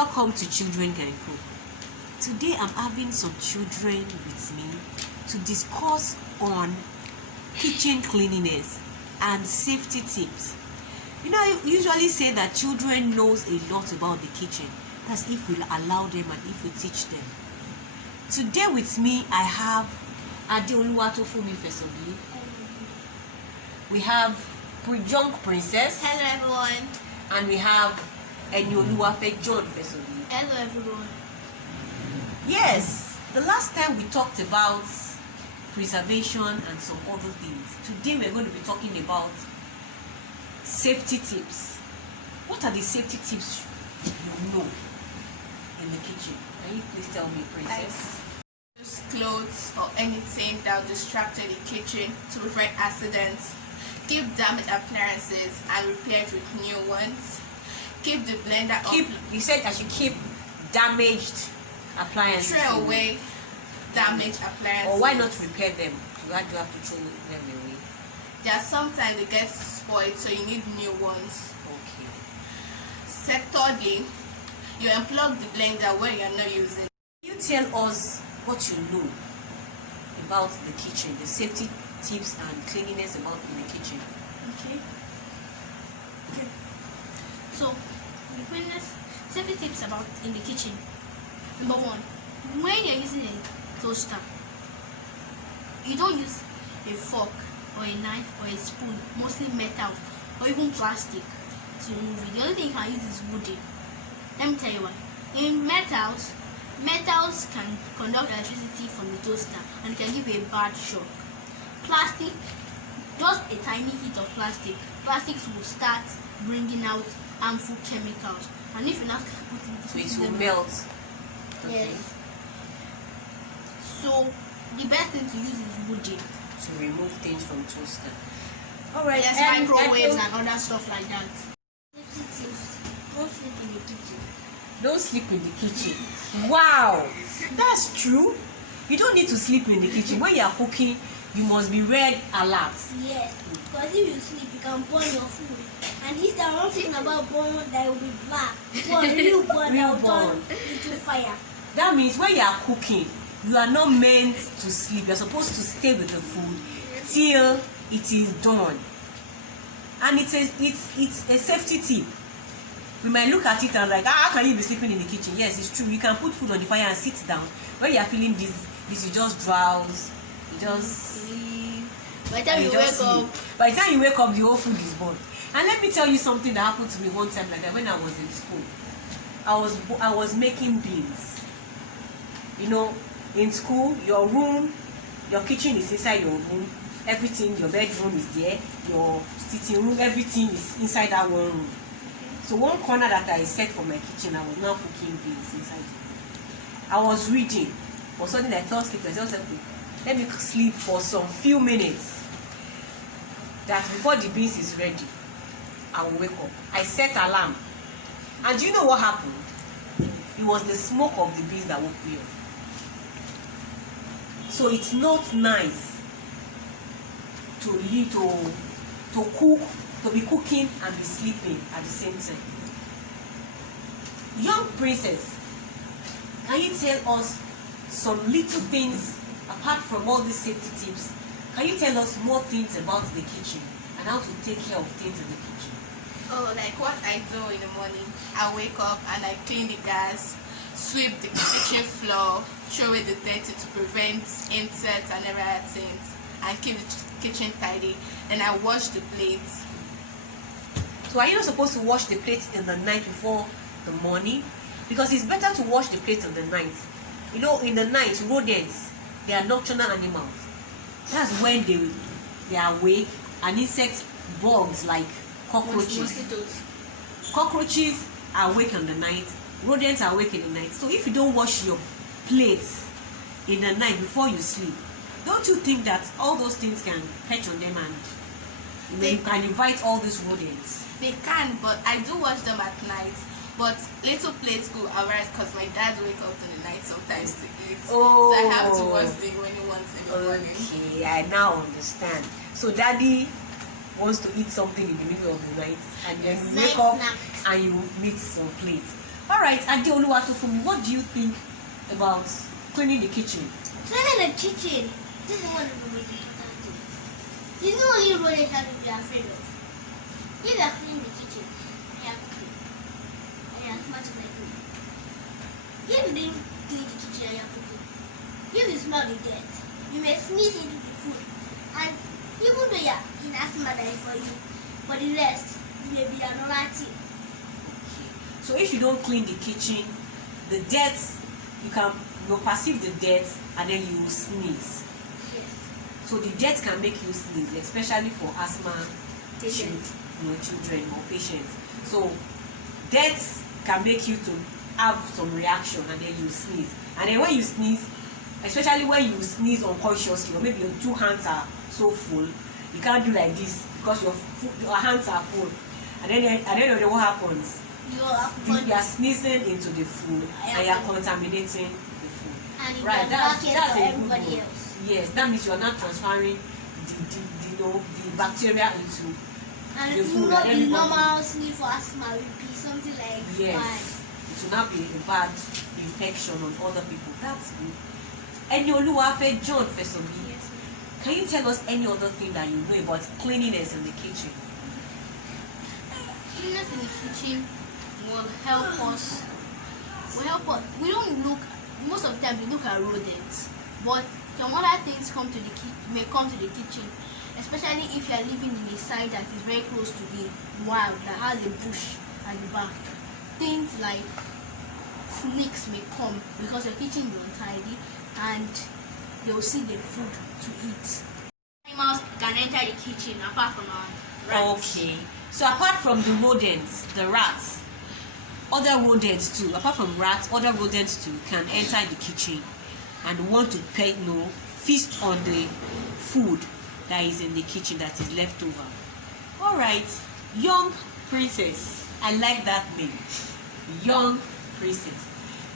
Welcome to Children Can Cook. Today I'm having some children with me to discuss on kitchen cleanliness and safety tips. You know, I usually say that children knows a lot about the kitchen. That's if we allow them and if we teach them. Today with me I have Adeoluwatofunmi first of all. We have Young Princess. Hello everyone. And we have Enioluwafe John first of all. Hello everyone. Yes, the last time we talked about preservation and some other things. Today we're going to be talking about safety tips. What are the safety tips you know in the kitchen? Can you please tell me, Princess? Use clothes or anything that will distract the kitchen to prevent accidents. Keep damaged appliances and replace it with new ones. Keep the blender up. You said I should keep damaged appliances. Throw away damaged appliances. Or why not repair them? Why do you have to throw them away? There are sometimes they get spoiled, so you need new ones. Okay. Thirdly, you unplug the blender when you're not using it. Can you tell us what you know about the kitchen, the safety tips and cleanliness about in the kitchen? Okay. So, the cleanliness safety tips about in the kitchen. Number one, when you're using a toaster, you don't use a fork or a knife or a spoon, mostly metal or even plastic, to remove it. The only thing you can use is wooden. Let me tell you why. In metals can conduct electricity from the toaster and can give you a bad shock. Plastic, just a tiny heat of plastics will start bringing out harmful chemicals, and if you're not putting So it will melt. Yes. So the best thing to use is wooden To remove things from toaster. Alright. yes, microwaves and other stuff like that. Don't sleep in the kitchen. Don't sleep in the kitchen. Wow, that's true. You don't need to sleep in the kitchen. When you are cooking, you must be red alert. Yes, because if you sleep, you can burn your food. And this time, I'm not talking about burn that will be black, but real burn that will turn into fire. That means when you are cooking, you are not meant to sleep. You're supposed to stay with the food till it is done. And it's a safety tip. We might look at it and like, how can you be sleeping in the kitchen? Yes, it's true. You can put food on the fire and sit down. When you are feeling this you just drowse. You just sleep. By the time you wake up, by the time you wake up, the whole food is burnt. And let me tell you something that happened to me one time like that when I was in school. I was making beans. You know, in school, your room, your kitchen is inside your room. Everything, your bedroom is there. Your sitting room, everything is inside that one room. So one corner that I set for my kitchen, I was now cooking beans inside. I was reading. Or suddenly I fell asleep. I said, let me sleep for some few minutes. That before the beans is ready, I will wake up. I set alarm. And do you know what happened? It was the smoke of the beans that woke me up. So it's not nice to cook, to be cooking and be sleeping at the same time. Young Princess, can you tell us some little things apart from all these safety tips? Can you tell us more things about the kitchen and how to take care of things in the kitchen? Oh, like what I do in the morning, I wake up and I clean the gas, sweep the kitchen floor, throw away the dirty to prevent insects and every other things, and keep the kitchen tidy. Then I wash the plates. So are you not supposed to wash the plates in the night before the morning? Because it's better to wash the plates in the night. You know, in the night, rodents, they are nocturnal animals. That's when they are awake, and insects, bugs like cockroaches. mosquitoes. Cockroaches are awake in the night. Rodents are awake in the night. So if you don't wash your plates in the night before you sleep, don't you think that all those things can perch on them and you can invite all these rodents? They can, but I do wash them at night. But little plates go arise because my dad wakes up in the night sometimes to eat. Oh. So I have to wash them when he wants in the morning. Okay, I now understand. So daddy wants to eat something in the middle of the night and then you wake up and you meet some plates. All right, Adeoluwatofunmi, what do you think about cleaning the kitchen? Cleaning the kitchen. This is one of the most important things. You know what you really have to be afraid of. If you are cleaning the kitchen, you have to clean. And you are smart like me. If you didn't clean the kitchen and you are cooking, if you smell the dirt, you may sneeze into the food. And even though you are in asthma that is for you, for the rest, it may be another thing. So if you don't clean the kitchen, the dirt, you perceive the dirt and then you will sneeze. Yes. So the dirt can make you sneeze, especially for asthma Patients. children or patients. So dirt can make you to have some reaction and then you sneeze. And then when you sneeze, especially when you sneeze unconsciously, or maybe your two hands are so full, you can't do like this because your hands are full. And then at the end of the day, what happens? You are sneezing into the food and you are contaminating the food. And right, that's a everybody good one. else. Yes, that means you are not transferring the bacteria into and the food. not the normal sneeze for asthma will be something like yes, it will not be a bad infection on other people. That's good. Enioluwafe John Fesobi, Yes. can you tell us any other thing that you know about cleanliness in the kitchen? Cleanliness in the kitchen will help us. We don't look, most of the time we look at rodents, but some other things may come to the kitchen, especially if you are living in a site that is very close to the wild, that has a bush at the back. Things like snakes may come because your kitchen is untidy and they will see the food to eat. Animals can enter the kitchen apart from our rats. Okay, so apart from the rodents, the rats, other rodents too, apart from rats, other rodents too can enter the kitchen and want to feast on the food that is in the kitchen that is left over. All right, young princess, I like that name, young princess.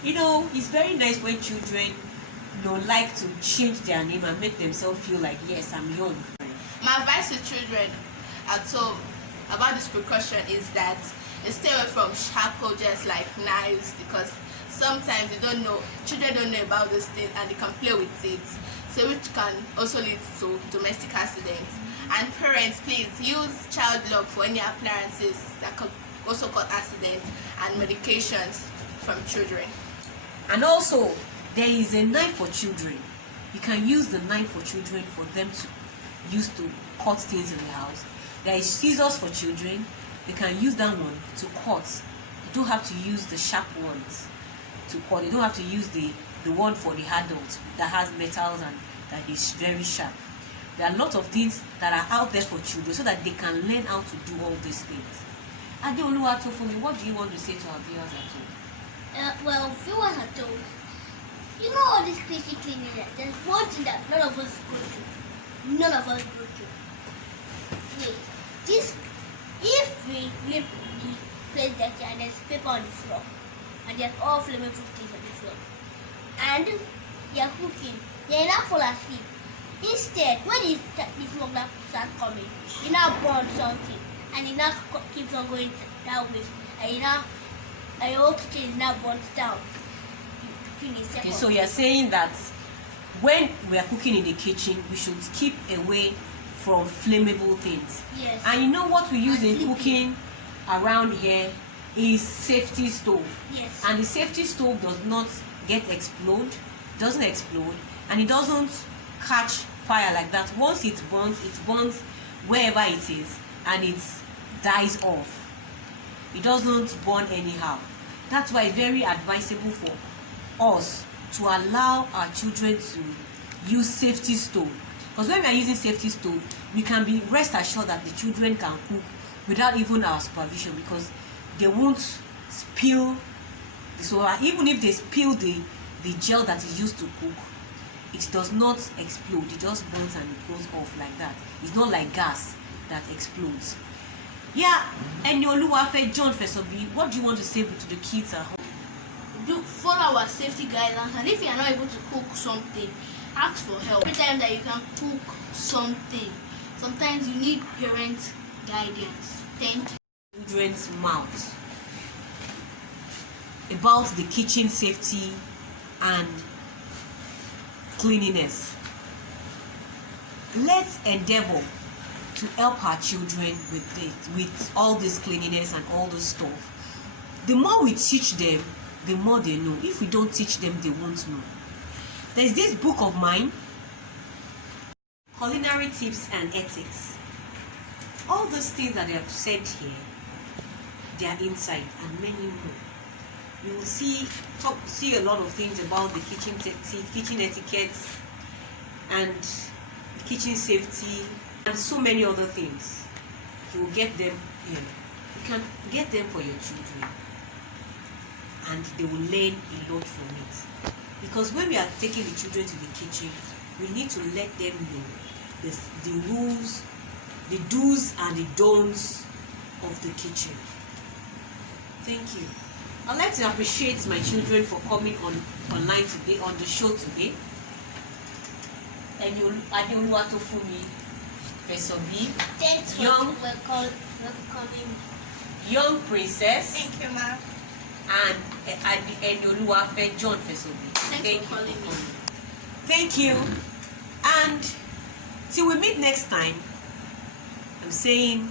It's very nice when children like to change their name and make themselves feel like, yes, I'm young. My advice to children at home about this precaution is that they stay away from sharp objects like knives, because sometimes children don't know about these things and they can play with it, so which can also lead to domestic accidents. And parents, please use child lock for any appliances that could also cause accidents and medications from children. And also, there is a knife for children. You can use the knife for children for them to use to cut things in the house. There is scissors for children. They can use that one to cut. You don't have to use the sharp ones to cut. You don't have to use the one for the adults that has metals and that is very sharp. There are a lot of things that are out there for children so that they can learn how to do all these things. Adeoluwatofunmi, what do you want to say to our viewers at home? Well, viewers at home, all this crazy cleanliness, there's one thing that none of us go through. None of us go through. Wait, if we leave the place dirty and there's paper on the floor, and there's all flammable things on the floor, and you're cooking, you're not fall asleep. Instead, when the smoke starts coming, you now burn something, and it now keeps on going that way, and your whole kitchen is now burnt down. Okay, so you're saying that when we are cooking in the kitchen, we should keep away from flammable things. Yes. And what we use in cooking around here is safety stove. Yes. And the safety stove does not doesn't explode, and it doesn't catch fire like that. Once it burns wherever it is, and it dies off. It doesn't burn anyhow. That's why it's very advisable for us to allow our children to use safety stove. Because when we are using safety stove, we can be rest assured that the children can cook without even our supervision, because they won't spill the soda. Even if they spill the gel that is used to cook, it does not explode. It just burns and it goes off like that. It's not like gas that explodes. Yeah, Enioluwafe John Fesobi, what do you want to say to the kids at home? Follow our safety guidelines, and if you are not able to cook something, ask for help. Every time that you can cook something, sometimes you need parent guidance. Thank you. Children's mouth. about the kitchen safety and cleanliness. Let's endeavor to help our children with all this cleanliness and all this stuff. The more we teach them, the more they know. If we don't teach them, they won't know. There's this book of mine, Culinary Tips and Ethics. All those things that I have said here, they are inside, and many more. You will see a lot of things about the kitchen etiquette and kitchen safety and so many other things. You will get them here. You can get them for your children, and they will learn a lot from it. Because when we are taking the children to the kitchen, we need to let them know the rules, the do's and the don'ts of the kitchen. Thank you. I'd like to appreciate my children for coming online today, on the show today. Adeoluwatofunmi, Professor B. Thanks for welcoming. Young Princess. Thank you, ma'am. And Enioluwafe, John, Professor B. Thanks for calling me. Thank you. And till we meet next time, I'm saying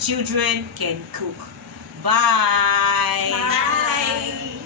children can cook. Bye. Bye.